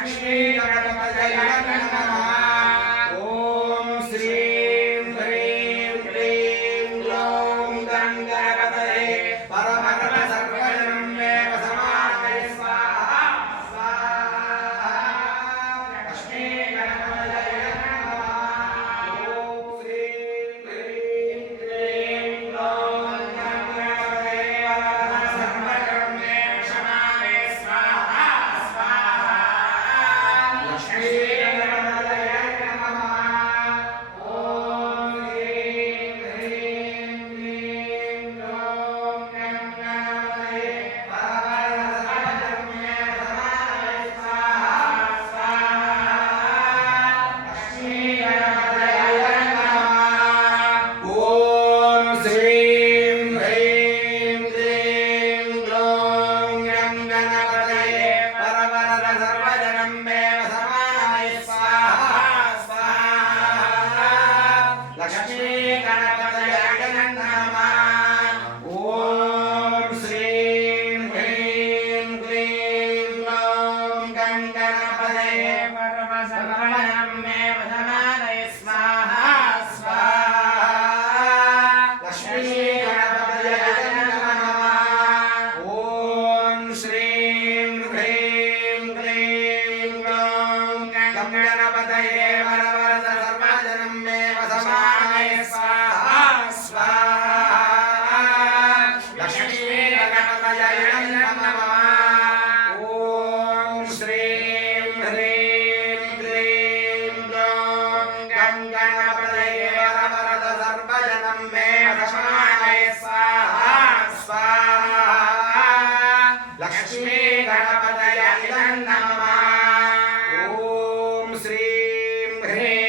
लक्ष्मी गणपतये नमः ओम श्रीं ह्रीं क्लीं ग्लौं गणपतये परमगण सर्वजनं मे वसमानये स्वाहा स्वाहा लक्ष्मी गणपतये नमः ओम श्रीं ह्रीं क्लीं ग्लौं गणपतये परमगण सर्वजनं मे वसमानये स्वाहा स्वाहा लक्ष्मी गणपतये नमः ओम श्रीं ह्रीं क्लीं ग्लौं गणपतये परमगण सर्वजनं मे वसमानये स्वाहा स्वाहा लक्ष्मी गणपतये नमः ओम श्रीं ह्रीं क्लीं ग्लौं गणपतये परमगण सर्वजनं मे वसमानये स्वाहा स्वाहा लक्ष्मी गणपतये नमः ओम श्रीं ह्रीं क्लीं ग्लौं गणपतये परमगण सर्वजनं मे वसमानये स्वाहा स्वाहा लक्ष्मी गणपतये नमः ओम श्रीं ह्रीं क्लीं ग्लौं गणपतये परमगण सर्वजनं मे वसमानये स्वाहा स्वाहा लक्ष्मी गणपतये नमः ओम श्रीं ह्रीं क्लीं ग्लौं गणपतये परमगण सर्वजनं मे वसमानये स्वाहा स्वाहा लक्ष्मी गणपतये नमः ओम श्रीं ह्रीं